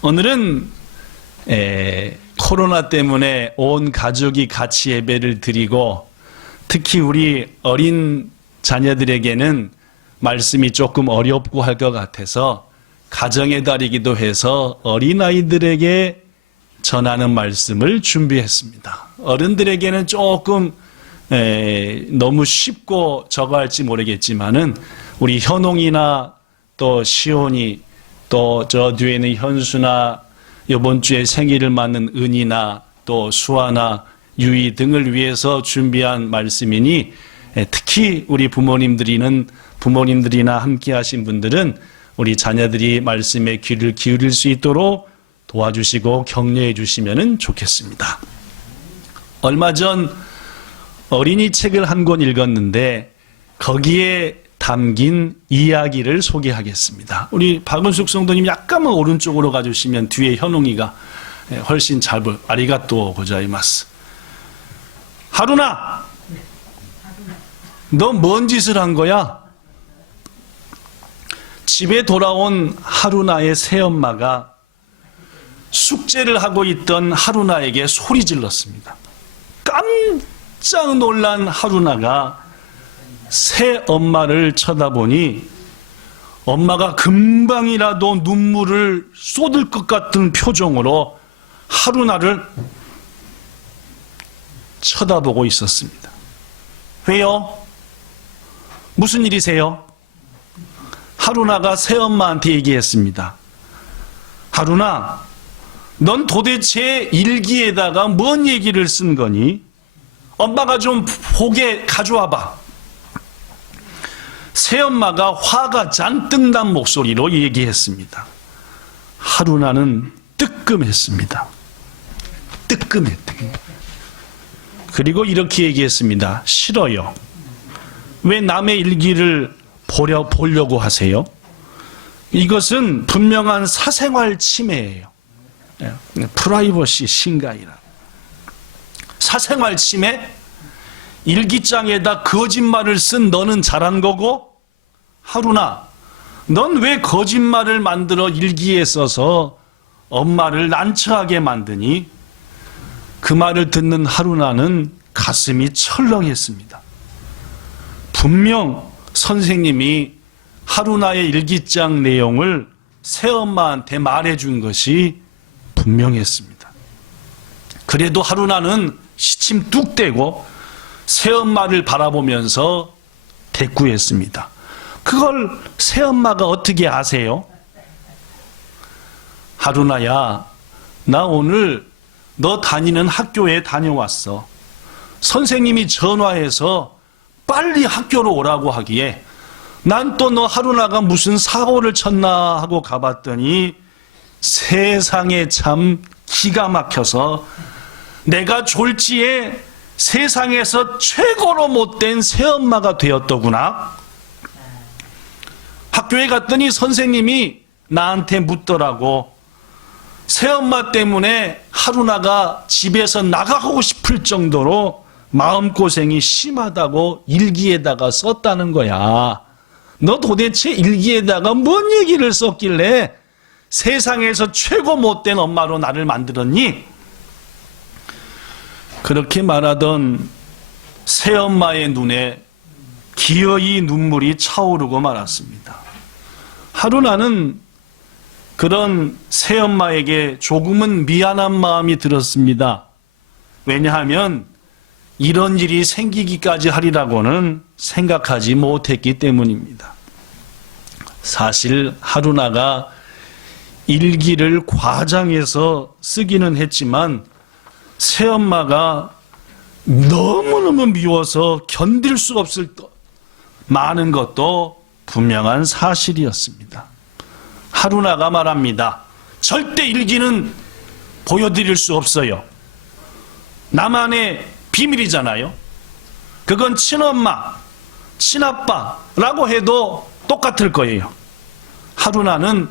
오늘은 코로나 때문에 온 가족이 같이 예배를 드리고 특히 우리 어린 자녀들에게는 말씀이 조금 어렵고 할 것 같아서 가정의 달이기도 해서 어린아이들에게 전하는 말씀을 준비했습니다. 어른들에게는 조금 너무 쉽고 저거 할지 모르겠지만은 우리 현홍이나 또 시온이 또 저 뒤에는 현수나 이번 주에 생일을 맞는 은이나 또 수아나 유이 등을 위해서 준비한 말씀이니 특히 우리 부모님들이나 함께 하신 분들은 우리 자녀들이 말씀에 귀를 기울일 수 있도록 도와주시고 격려해 주시면 좋겠습니다. 얼마 전 어린이 책을 한 권 읽었는데 거기에 담긴 이야기를 소개하겠습니다. 우리 박은숙 성도님 약간만 오른쪽으로 가주시면 뒤에 현웅이가 훨씬 잘 보여. 아리가또 고자이마스. 하루나, 너 뭔 짓을 한 거야? 집에 돌아온 하루나의 새엄마가 숙제를 하고 있던 하루나에게 소리 질렀습니다. 깜짝 놀란 하루나가 새엄마를 쳐다보니 엄마가 금방이라도 눈물을 쏟을 것 같은 표정으로 하루나를 쳐다보고 있었습니다. 왜요? 무슨 일이세요? 하루나가 새엄마한테 얘기했습니다. 하루나, 넌 도대체 일기에다가 뭔 얘기를 쓴 거니? 엄마가 좀 보게 가져와봐. 새엄마가 화가 잔뜩 난 목소리로 얘기했습니다. 하루나는 뜨끔했습니다. 뜨끔했다. 그리고 이렇게 얘기했습니다. 싫어요. 왜 남의 일기를 보려고 하세요? 이것은 분명한 사생활 침해예요. 프라이버시侵害이라. 사생활 침해? 일기장에다 거짓말을 쓴 너는 잘한 거고, 하루나, 넌 왜 거짓말을 만들어 일기에 써서 엄마를 난처하게 만드니? 그 말을 듣는 하루나는 가슴이 철렁했습니다. 분명 선생님이 하루나의 일기장 내용을 새엄마한테 말해준 것이 분명했습니다. 그래도 하루나는 시침 뚝 떼고 새엄마를 바라보면서 대꾸했습니다. 그걸 새엄마가 어떻게 아세요? 하루나야, 나 오늘 너 다니는 학교에 다녀왔어. 선생님이 전화해서 빨리 학교로 오라고 하기에 난 또 너 하루나가 무슨 사고를 쳤나 하고 가봤더니 세상에 참 기가 막혀서 내가 졸지에 세상에서 최고로 못된 새엄마가 되었더구나. 학교에 갔더니 선생님이 나한테 묻더라고. 새엄마 때문에 하루나가 집에서 나가고 싶을 정도로 마음고생이 심하다고 일기에다가 썼다는 거야. 너 도대체 일기에다가 뭔 얘기를 썼길래 세상에서 최고 못된 엄마로 나를 만들었니? 그렇게 말하던 새엄마의 눈에 기어이 눈물이 차오르고 말았습니다. 하루나는 그런 새엄마에게 조금은 미안한 마음이 들었습니다. 왜냐하면 이런 일이 생기기까지 하리라고는 생각하지 못했기 때문입니다. 사실 하루나가 일기를 과장해서 쓰기는 했지만 새엄마가 너무너무 미워서 견딜 수 없을 많은 것도 분명한 사실이었습니다. 하루나가 말합니다. 절대 일기는 보여드릴 수 없어요. 나만의 비밀이잖아요. 그건 친엄마, 친아빠라고 해도 똑같을 거예요. 하루나는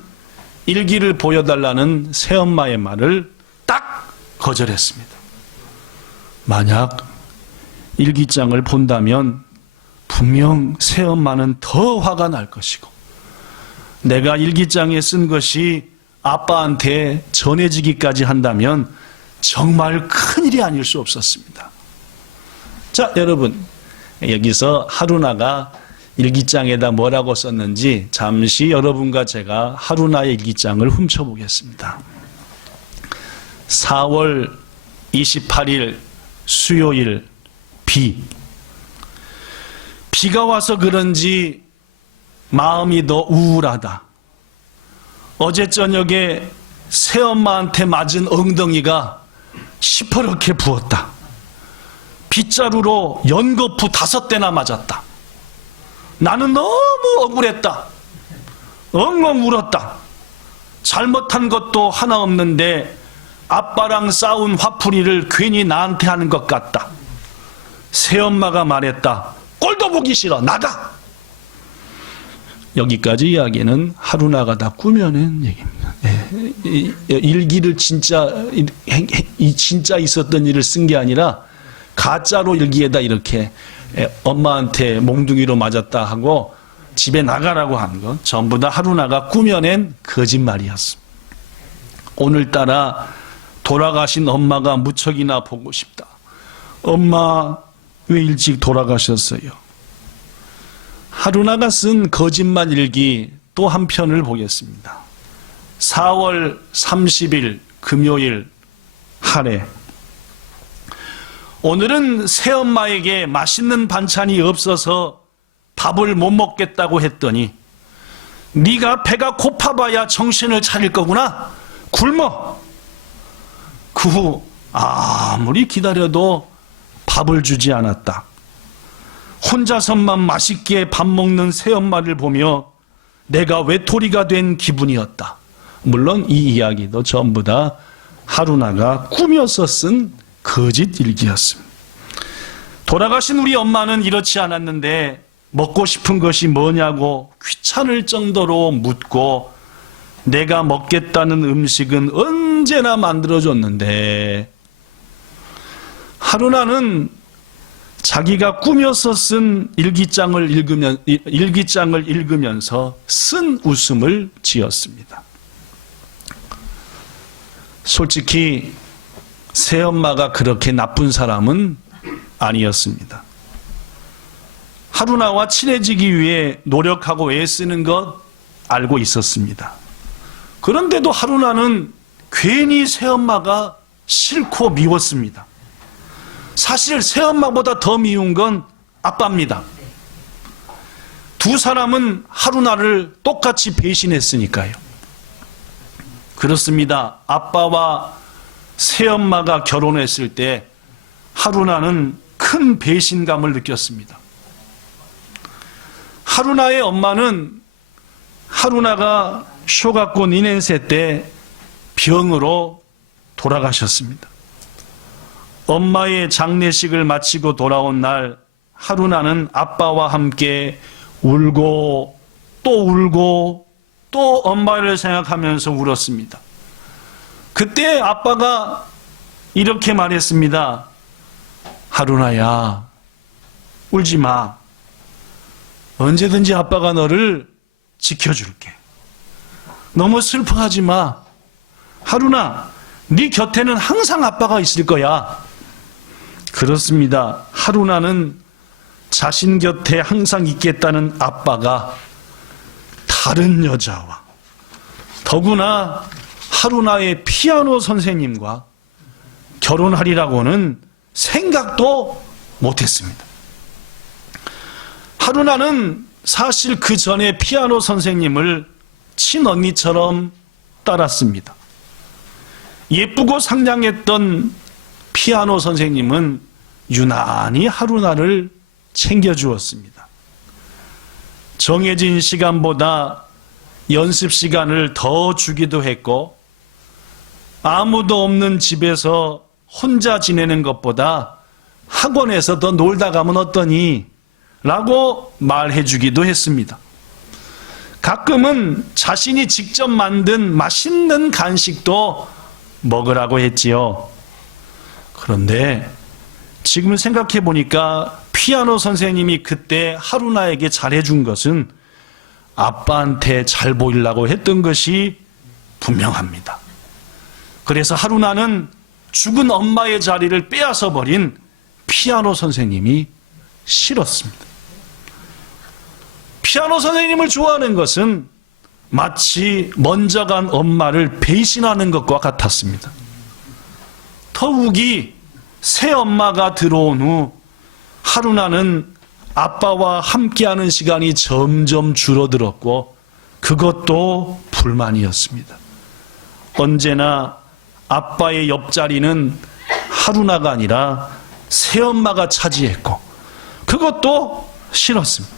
일기를 보여달라는 새엄마의 말을 딱 거절했습니다. 만약 일기장을 본다면 분명 새엄마는 더 화가 날 것이고 내가 일기장에 쓴 것이 아빠한테 전해지기까지 한다면 정말 큰일이 아닐 수 없었습니다. 자, 여러분, 여기서 하루나가 일기장에다 뭐라고 썼는지 잠시 여러분과 제가 하루나의 일기장을 훔쳐보겠습니다. 4월 28일 수요일 비가 와서 그런지 마음이 더 우울하다. 어제 저녁에 새엄마한테 맞은 엉덩이가 시퍼렇게 부었다. 빗자루로 연거푸 5대나 맞았다. 나는 너무 억울했다. 엉엉 울었다. 잘못한 것도 하나 없는데 아빠랑 싸운 화풀이를 괜히 나한테 하는 것 같다. 새엄마가 말했다. 꼴도 보기 싫어. 나가. 여기까지 이야기는 하루나가 다 꾸며낸 얘기입니다. 일기를 진짜 있었던 일을 쓴 게 아니라 가짜로 일기에다 이렇게 엄마한테 몽둥이로 맞았다 하고 집에 나가라고 한 건 전부 다 하루나가 꾸며낸 거짓말이었습니다. 오늘따라 돌아가신 엄마가 무척이나 보고 싶다. 엄마 왜 일찍 돌아가셨어요? 하루나가 쓴 거짓말 일기 또 한 편을 보겠습니다. 4월 30일 금요일 할애. 오늘은 새엄마에게 맛있는 반찬이 없어서 밥을 못 먹겠다고 했더니 네가 배가 고파봐야 정신을 차릴 거구나. 굶어. 그 후 아무리 기다려도 밥을 주지 않았다. 혼자서만 맛있게 밥 먹는 새엄마를 보며 내가 외톨이가 된 기분이었다. 물론 이 이야기도 전부 다 하루나가 꾸며서 쓴 거짓 일기였습니다. 돌아가신 우리 엄마는 이렇지 않았는데 먹고 싶은 것이 뭐냐고 귀찮을 정도로 묻고 내가 먹겠다는 음식은 언제나 만들어줬는데 하루나는 자기가 꾸며서 쓴 일기장을 읽으면서 쓴 웃음을 지었습니다. 솔직히 새엄마가 그렇게 나쁜 사람은 아니었습니다. 하루나와 친해지기 위해 노력하고 애쓰는 것 알고 있었습니다. 그런데도 하루나는 괜히 새엄마가 싫고 미웠습니다. 사실 새엄마보다 더 미운 건 아빠입니다. 두 사람은 하루나를 똑같이 배신했으니까요. 그렇습니다. 아빠와 새엄마가 결혼했을 때 하루나는 큰 배신감을 느꼈습니다. 하루나의 엄마는 하루나가 쇼가쿠 2년생 때 병으로 돌아가셨습니다. 엄마의 장례식을 마치고 돌아온 날 하루나는 아빠와 함께 울고 또 엄마를 생각하면서 울었습니다. 그때 아빠가 이렇게 말했습니다. 하루나야, 울지 마. 언제든지 아빠가 너를 지켜줄게. 너무 슬퍼하지 마. 하루나, 네 곁에는 항상 아빠가 있을 거야. 그렇습니다. 하루나는 자신 곁에 항상 있겠다는 아빠가 다른 여자와 더구나 하루나의 피아노 선생님과 결혼하리라고는 생각도 못했습니다. 하루나는 사실 그 전에 피아노 선생님을 친언니처럼 따랐습니다. 예쁘고 상냥했던 피아노 선생님은 유난히 하루나를 챙겨주었습니다. 정해진 시간보다 연습 시간을 더 주기도 했고 아무도 없는 집에서 혼자 지내는 것보다 학원에서 더 놀다 가면 어떠니? 라고 말해주기도 했습니다. 가끔은 자신이 직접 만든 맛있는 간식도 먹으라고 했지요. 그런데 지금 생각해 보니까 피아노 선생님이 그때 하루나에게 잘해준 것은 아빠한테 잘 보이려고 했던 것이 분명합니다. 그래서 하루나는 죽은 엄마의 자리를 빼앗아 버린 피아노 선생님이 싫었습니다. 피아노 선생님을 좋아하는 것은 마치 먼저 간 엄마를 배신하는 것과 같았습니다. 더욱이 새 엄마가 들어온 후 하루나는 아빠와 함께하는 시간이 점점 줄어들었고 그것도 불만이었습니다. 언제나 아빠의 옆자리는 하루나가 아니라 새엄마가 차지했고 그것도 싫었습니다.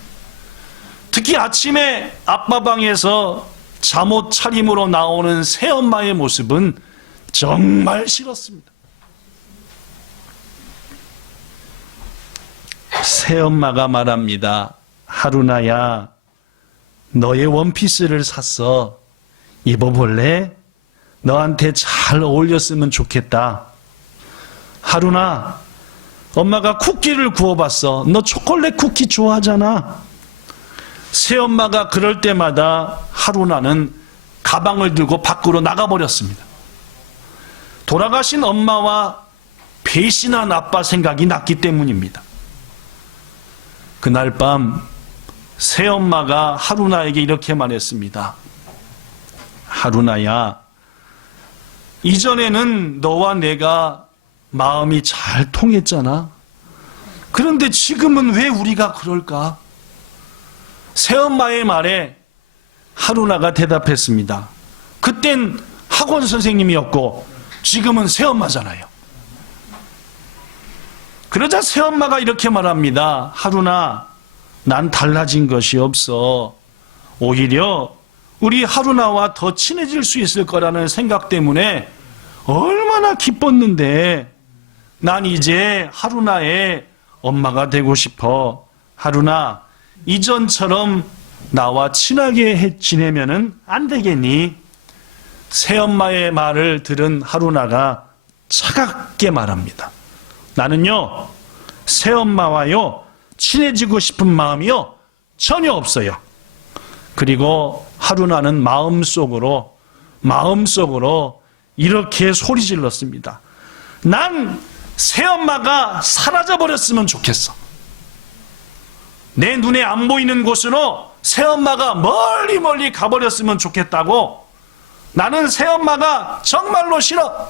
특히 아침에 아빠 방에서 잠옷 차림으로 나오는 새엄마의 모습은 정말 싫었습니다. 새엄마가 말합니다. 하루나야, 너의 원피스를 샀어. 입어볼래? 너한테 잘 어울렸으면 좋겠다. 하루나, 엄마가 쿠키를 구워봤어. 너 초콜릿 쿠키 좋아하잖아. 새엄마가 그럴 때마다 하루나는 가방을 들고 밖으로 나가버렸습니다. 돌아가신 엄마와 배신한 아빠 생각이 났기 때문입니다. 그날 밤 새엄마가 하루나에게 이렇게 말했습니다. 하루나야, 이전에는 너와 내가 마음이 잘 통했잖아. 그런데 지금은 왜 우리가 그럴까? 새엄마의 말에 하루나가 대답했습니다. 그땐 학원 선생님이었고 지금은 새엄마잖아요. 그러자 새엄마가 이렇게 말합니다. 하루나, 난 달라진 것이 없어. 오히려 우리 하루나와 더 친해질 수 있을 거라는 생각 때문에 얼마나 기뻤는데 난 이제 하루나의 엄마가 되고 싶어. 하루나, 이전처럼 나와 친하게 지내면은 안 되겠니? 새엄마의 말을 들은 하루나가 차갑게 말합니다. 나는요, 새엄마와요 친해지고 싶은 마음이요 전혀 없어요. 그리고 하루나는 마음속으로 이렇게 소리 질렀습니다. 난 새엄마가 사라져버렸으면 좋겠어. 내 눈에 안 보이는 곳으로 새엄마가 멀리 가버렸으면 좋겠다고. 나는 새엄마가 정말로 싫어.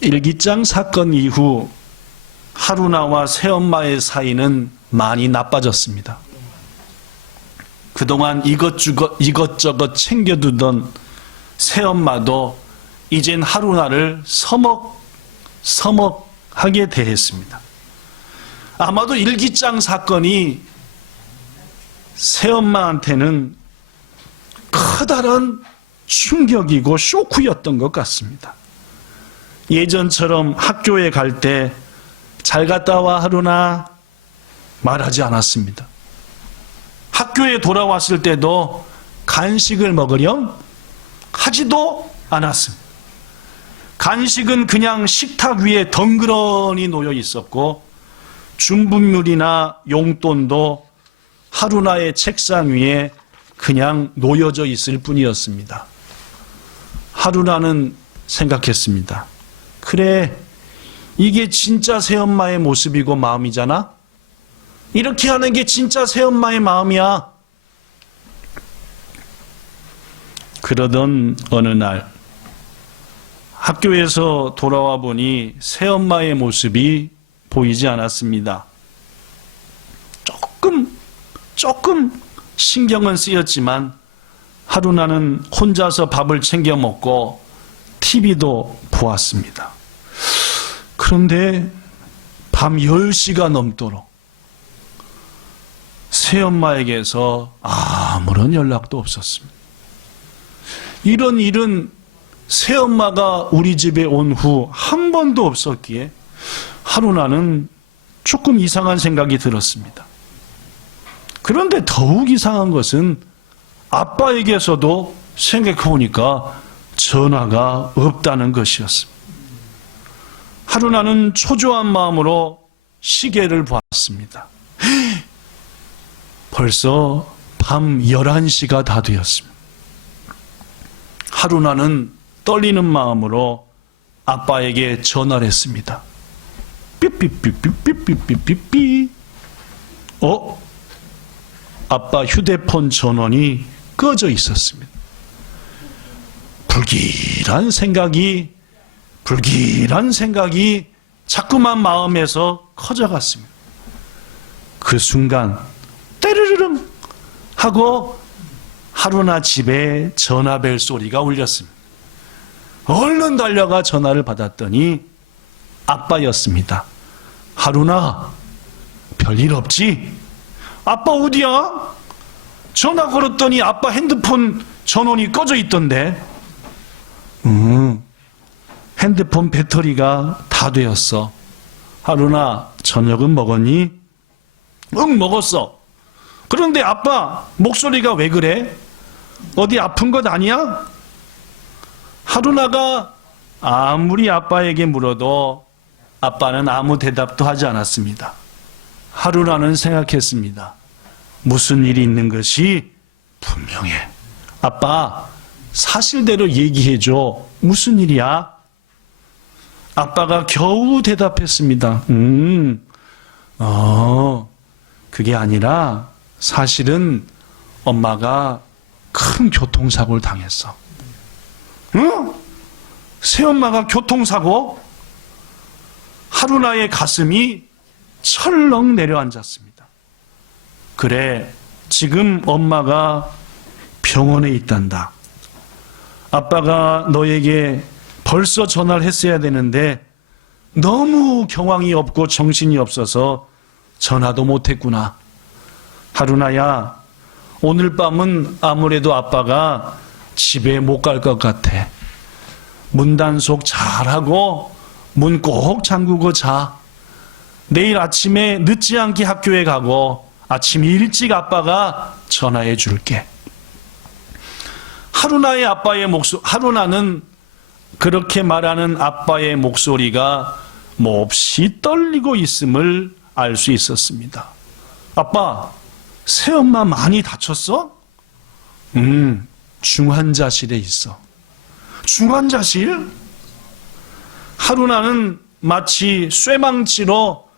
일기장 사건 이후 하루나와 새엄마의 사이는 많이 나빠졌습니다. 그동안 이것저것 챙겨두던 새엄마도 이젠 하루나를 서먹하게 대했습니다. 아마도 일기장 사건이 새엄마한테는 커다란 충격이고 쇼크였던 것 같습니다. 예전처럼 학교에 갈 때 잘 갔다 와 하루나 말하지 않았습니다. 학교에 돌아왔을 때도 간식을 먹으렴 하지도 않았습니다. 간식은 그냥 식탁 위에 덩그러니 놓여 있었고 준비물이나 용돈도 하루나의 책상 위에 그냥 놓여져 있을 뿐이었습니다. 하루나는 생각했습니다. 그래, 이게 진짜 새엄마의 모습이고 마음이잖아? 이렇게 하는 게 진짜 새엄마의 마음이야. 그러던 어느 날 학교에서 돌아와 보니 새엄마의 모습이 보이지 않았습니다. 조금 신경은 쓰였지만 하루나는 혼자서 밥을 챙겨 먹고 TV도 보았습니다. 그런데 밤 10시가 넘도록 새엄마에게서 아무런 연락도 없었습니다. 이런 일은 새엄마가 우리 집에 온 후 한 번도 없었기에 하루나는 조금 이상한 생각이 들었습니다. 그런데 더욱 이상한 것은 아빠에게서도 생각해보니까 전화가 없다는 것이었습니다. 하루나는 초조한 마음으로 시계를 보았습니다. 벌써 밤 11시가 다 되었습니다. 하루나는 떨리는 마음으로 아빠에게 전화를 했습니다. 삐삐삐삐삐삐삐삐. 아빠 휴대폰 전원이 꺼져 있었습니다. 불길한 생각이 자꾸만 마음에서 커져갔습니다. 그 순간 때르르릉 하고 하루나 집에 전화벨 소리가 울렸습니다. 얼른 달려가 전화를 받았더니 아빠였습니다. 하루나, 별일 없지? 아빠 어디야? 전화 걸었더니 아빠 핸드폰 전원이 꺼져 있던데. 핸드폰 배터리가 다 되었어. 하루나, 저녁은 먹었니? 응, 먹었어. 그런데 아빠 목소리가 왜 그래? 어디 아픈 것 아니야? 하루나가 아무리 아빠에게 물어도 아빠는 아무 대답도 하지 않았습니다. 하루나는 생각했습니다. 무슨 일이 있는 것이 분명해. 아빠, 사실대로 얘기해줘. 무슨 일이야? 아빠가 겨우 대답했습니다. 그게 아니라 사실은 엄마가 큰 교통사고를 당했어. 응? 새엄마가 교통사고? 하루나의 가슴이 철렁 내려앉았습니다. 그래, 지금 엄마가 병원에 있단다. 아빠가 너에게 벌써 전화를 했어야 되는데 너무 경황이 없고 정신이 없어서 전화도 못했구나. 하루나야, 오늘 밤은 아무래도 아빠가 집에 못 갈 것 같아. 문단속 잘하고 문 꼭 잠그고 자. 내일 아침에 늦지 않게 학교에 가고 아침 일찍 아빠가 전화해 줄게. 하루나는 그렇게 말하는 아빠의 목소리가 몹시 떨리고 있음을 알 수 있었습니다. 아빠, 새엄마 많이 다쳤어? 중환자실에 있어. 중환자실? 하루나는 마치 쇠망치로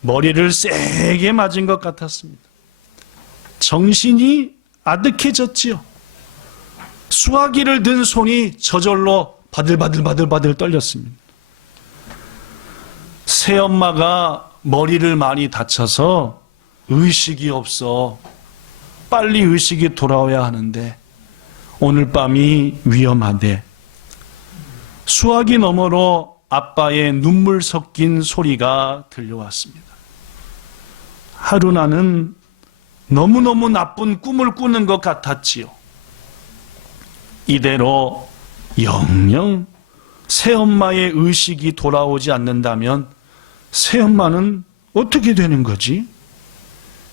머리를 세게 맞은 것 같았습니다. 정신이 아득해졌지요. 수화기를 든 손이 저절로 바들바들 떨렸습니다. 새엄마가 머리를 많이 다쳐서 의식이 없어. 빨리 의식이 돌아와야 하는데 오늘 밤이 위험하대. 수화기 너머로 아빠의 눈물 섞인 소리가 들려왔습니다. 하루나는 너무너무 나쁜 꿈을 꾸는 것 같았지요. 이대로 영영 새엄마의 의식이 돌아오지 않는다면 새엄마는 어떻게 되는 거지?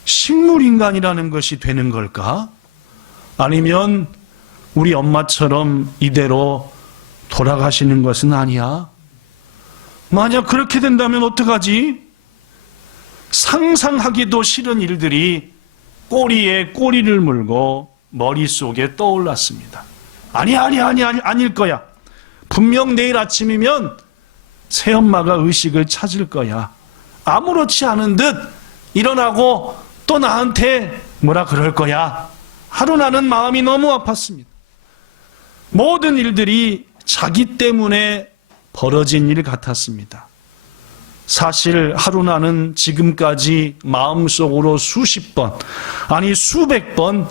식물인간이라는 것이 되는 걸까? 아니면 우리 엄마처럼 이대로 돌아가시는 것은 아니야? 만약 그렇게 된다면 어떡하지? 상상하기도 싫은 일들이 꼬리에 꼬리를 물고 머릿속에 떠올랐습니다. 아닐 거야. 분명 내일 아침이면 새엄마가 의식을 찾을 거야. 아무렇지 않은 듯 일어나고 또 나한테 뭐라 그럴 거야. 하루나는 마음이 너무 아팠습니다. 모든 일들이 자기 때문에 벌어진 일 같았습니다. 사실 하루나는 지금까지 마음속으로 수십 번, 아니 수백 번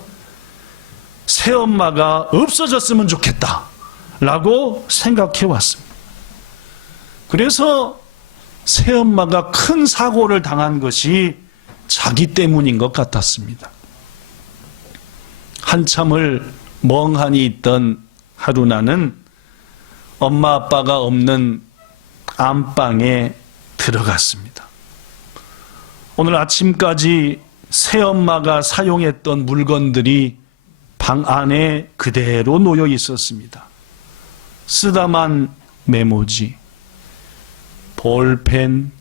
새엄마가 없어졌으면 좋겠다 라고 생각해 왔습니다. 그래서 새엄마가 큰 사고를 당한 것이 자기 때문인 것 같았습니다. 한참을 멍하니 있던 하루나는 엄마 아빠가 없는 안방에 들어갔습니다. 오늘 아침까지 새엄마가 사용했던 물건들이 방 안에 그대로 놓여 있었습니다. 쓰다만 메모지, 볼펜,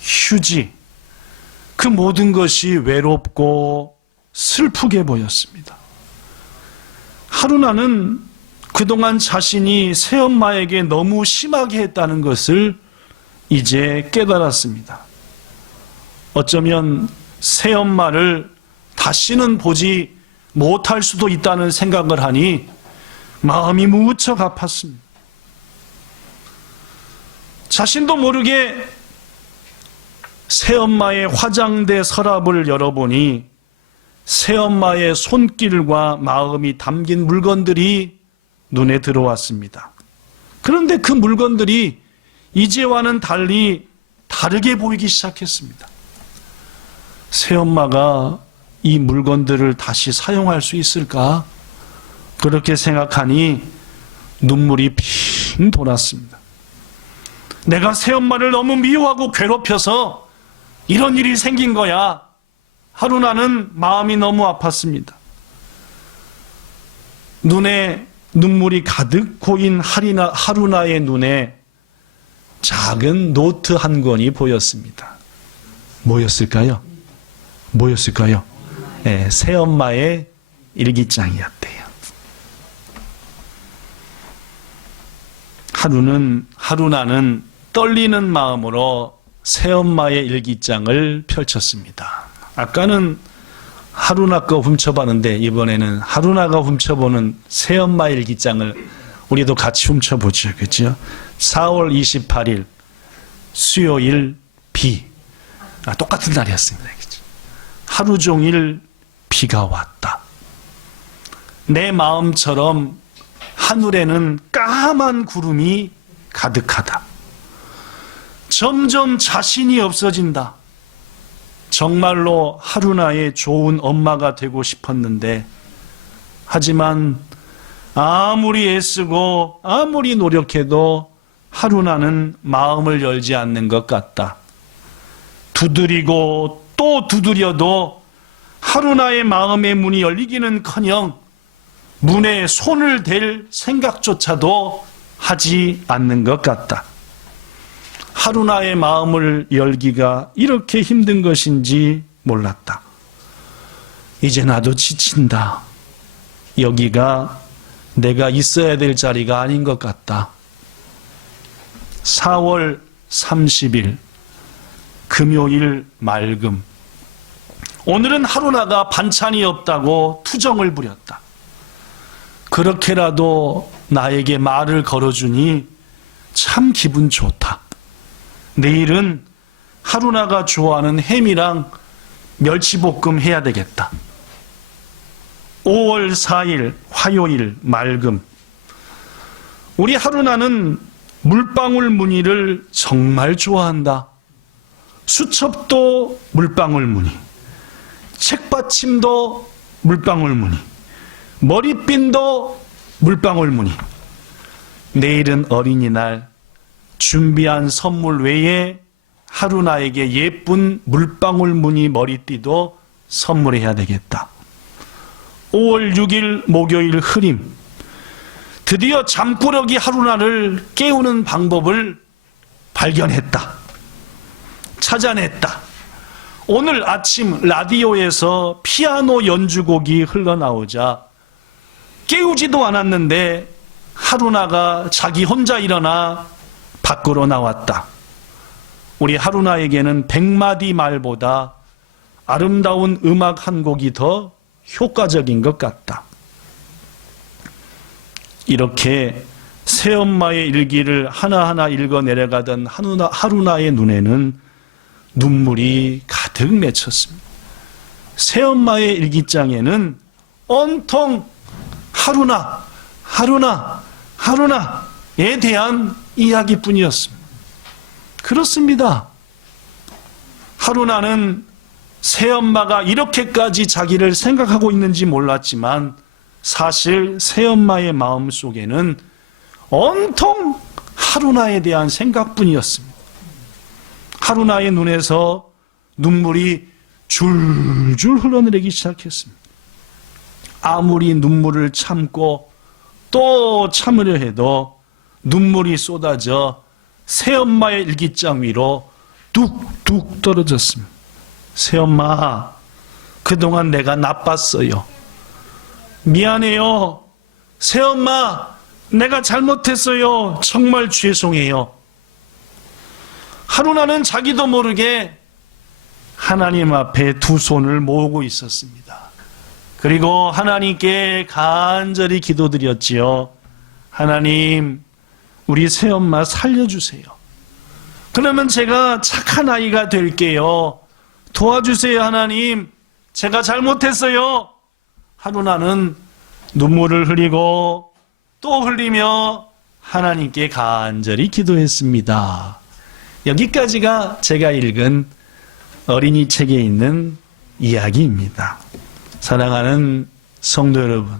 휴지, 그 모든 것이 외롭고 슬프게 보였습니다. 하루나는 그동안 자신이 새엄마에게 너무 심하게 했다는 것을 이제 깨달았습니다. 어쩌면 새엄마를 다시는 보지 못할 수도 있다는 생각을 하니 마음이 무척 아팠습니다. 자신도 모르게 새엄마의 화장대 서랍을 열어보니 새엄마의 손길과 마음이 담긴 물건들이 눈에 들어왔습니다. 그런데 그 물건들이 이제와는 달리 다르게 보이기 시작했습니다. 새엄마가 이 물건들을 다시 사용할 수 있을까? 그렇게 생각하니 눈물이 핑 돌았습니다. 내가 새엄마를 너무 미워하고 괴롭혀서 이런 일이 생긴 거야. 하루나는 마음이 너무 아팠습니다. 눈에 눈물이 가득 고인 하루나의 눈에 작은 노트 한 권이 보였습니다. 뭐였을까요? 네, 새엄마의 일기장이었대요. 하루나는 떨리는 마음으로 새엄마의 일기장을 펼쳤습니다. 아까는 하루나 거 훔쳐봤는데 이번에는 하루나가 훔쳐보는 새엄마의 일기장을 우리도 같이 훔쳐보죠. 그렇죠? 4월 28일 수요일 비. 똑같은 날이었습니다. 그렇죠? 하루 종일 비가 왔다. 내 마음처럼 하늘에는 까만 구름이 가득하다. 점점 자신이 없어진다. 정말로 하루나의 좋은 엄마가 되고 싶었는데, 하지만 아무리 애쓰고 아무리 노력해도 하루나는 마음을 열지 않는 것 같다. 두드리고 또 두드려도 하루나의 마음의 문이 열리기는커녕 문에 손을 댈 생각조차도 하지 않는 것 같다. 하루나의 마음을 열기가 이렇게 힘든 것인지 몰랐다. 이제 나도 지친다. 여기가 내가 있어야 될 자리가 아닌 것 같다. 4월 30일 금요일 맑음. 오늘은 하루나가 반찬이 없다고 투정을 부렸다. 그렇게라도 나에게 말을 걸어주니 참 기분 좋다. 내일은 하루나가 좋아하는 햄이랑 멸치볶음 해야 되겠다. 5월 4일 화요일 맑음. 우리 하루나는 물방울 무늬를 정말 좋아한다. 수첩도 물방울 무늬, 책받침도 물방울 무늬, 머리핀도 물방울 무늬. 내일은 어린이날. 준비한 선물 외에 하루나에게 예쁜 물방울 무늬 머리띠도 선물해야 되겠다. 5월 6일 목요일 흐림. 드디어 잠꾸러기 하루나를 깨우는 방법을 발견했다. 찾아냈다. 오늘 아침 라디오에서 피아노 연주곡이 흘러나오자 깨우지도 않았는데 하루나가 자기 혼자 일어나 밖으로 나왔다. 우리 하루나에게는 100마디 말보다 아름다운 음악 한 곡이 더 효과적인 것 같다. 이렇게 새엄마의 일기를 하나하나 읽어 내려가던 하루나의 눈에는 눈물이 가득 맺혔습니다. 새엄마의 일기장에는 온통 하루나에 대한 이야기뿐이었습니다. 그렇습니다. 하루나는 새엄마가 이렇게까지 자기를 생각하고 있는지 몰랐지만 사실 새엄마의 마음 속에는 온통 하루나에 대한 생각뿐이었습니다. 하루나의 눈에서 눈물이 줄줄 흘러내리기 시작했습니다. 아무리 눈물을 참고 또 참으려 해도 눈물이 쏟아져 새엄마의 일기장 위로 뚝뚝 떨어졌습니다. 새엄마, 그동안 내가 나빴어요. 미안해요. 새엄마, 내가 잘못했어요. 정말 죄송해요. 하루나는 자기도 모르게 하나님 앞에 두 손을 모으고 있었습니다. 그리고 하나님께 간절히 기도드렸지요. 하나님, 우리 새엄마 살려주세요. 그러면 제가 착한 아이가 될게요. 도와주세요, 하나님. 제가 잘못했어요. 하루나는 눈물을 흘리고 또 흘리며 하나님께 간절히 기도했습니다. 여기까지가 제가 읽은 어린이 책에 있는 이야기입니다. 사랑하는 성도 여러분,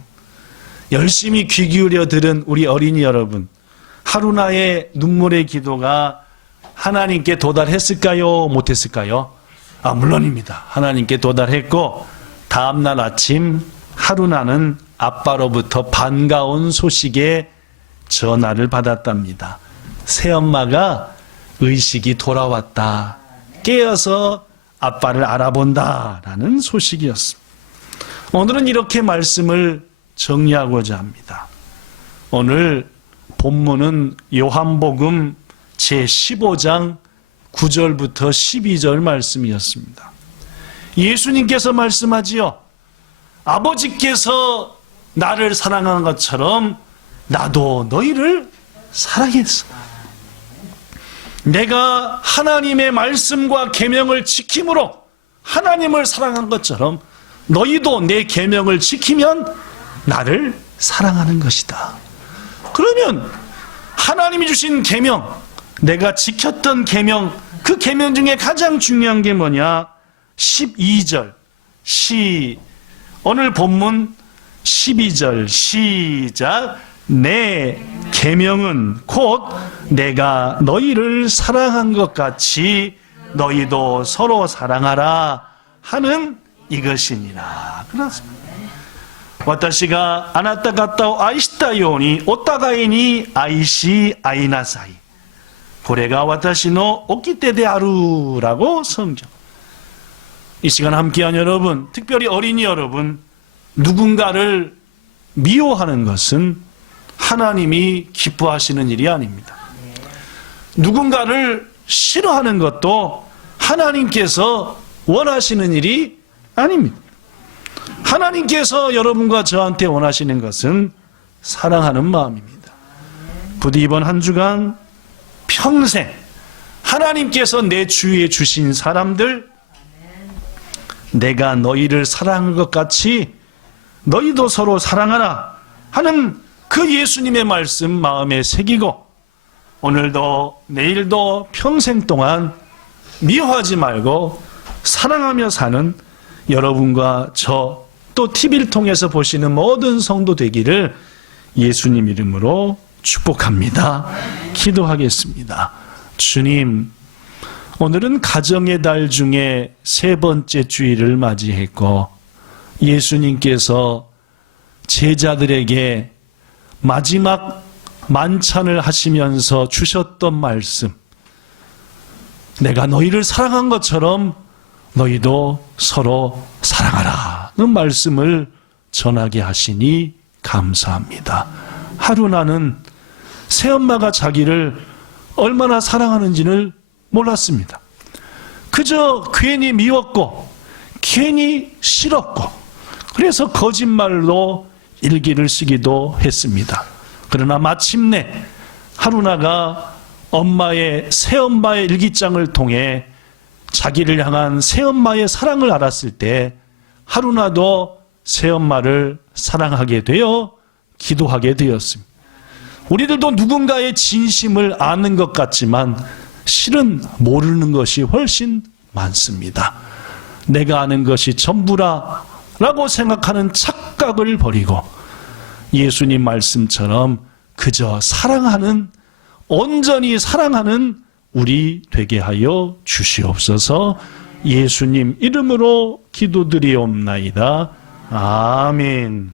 열심히 귀 기울여 들은 우리 어린이 여러분, 하루나의 눈물의 기도가 하나님께 도달했을까요? 못했을까요? 물론입니다. 하나님께 도달했고, 다음날 아침 하루나는 아빠로부터 반가운 소식의 전화를 받았답니다. 새엄마가 의식이 돌아왔다. 깨어서 아빠를 알아본다라는 소식이었습니다. 오늘은 이렇게 말씀을 정리하고자 합니다. 오늘 본문은 요한복음 제15장 9절부터 12절 말씀이었습니다. 예수님께서 말씀하지요. 아버지께서 나를 사랑한 것처럼 나도 너희를 사랑했어. 내가 하나님의 말씀과 계명을 지킴으로 하나님을 사랑한 것처럼 너희도 내 계명을 지키면 나를 사랑하는 것이다. 그러면 하나님이 주신 계명, 내가 지켰던 계명, 그 계명 중에 가장 중요한 게 뭐냐? 12절 오늘 본문 12절 시작. 내 계명은 곧 내가 너희를 사랑한 것 같이 너희도 서로 사랑하라 하는 이것이니라. 그렇습니다. 私があなた方を愛したようにお互いに愛し合いなさい。これが私の掟である라고 성경. 이 시간 함께한 여러분, 특별히 어린이 여러분, 누군가를 미워하는 것은 하나님이 기뻐하시는 일이 아닙니다. 누군가를 싫어하는 것도 하나님께서 원하시는 일이 아닙니다. 하나님께서 여러분과 저한테 원하시는 것은 사랑하는 마음입니다. 부디 이번 한 주간 평생 하나님께서 내 주위에 주신 사람들, 내가 너희를 사랑한 것 같이 너희도 서로 사랑하라 하는 그 예수님의 말씀 마음에 새기고 오늘도 내일도 평생 동안 미워하지 말고 사랑하며 사는 여러분과 저 또 TV를 통해서 보시는 모든 성도 되기를 예수님 이름으로 축복합니다. 기도하겠습니다. 주님, 오늘은 가정의 달 중에 세 번째 주일을 맞이했고 예수님께서 제자들에게 마지막 만찬을 하시면서 주셨던 말씀, 내가 너희를 사랑한 것처럼 너희도 서로 사랑하라는 말씀을 전하게 하시니 감사합니다. 하루나는 새엄마가 자기를 얼마나 사랑하는지를 몰랐습니다. 그저 괜히 미웠고 괜히 싫었고 그래서 거짓말로 일기를 쓰기도 했습니다. 그러나 마침내 하루나가 새엄마의 일기장을 통해 자기를 향한 새엄마의 사랑을 알았을 때 하루나도 새엄마를 사랑하게 되어 기도하게 되었습니다. 우리들도 누군가의 진심을 아는 것 같지만 실은 모르는 것이 훨씬 많습니다. 내가 아는 것이 전부라 라고 생각하는 착각을 버리고 예수님 말씀처럼 그저 사랑하는, 온전히 사랑하는 우리 되게 하여 주시옵소서. 예수님 이름으로 기도드리옵나이다. 아멘.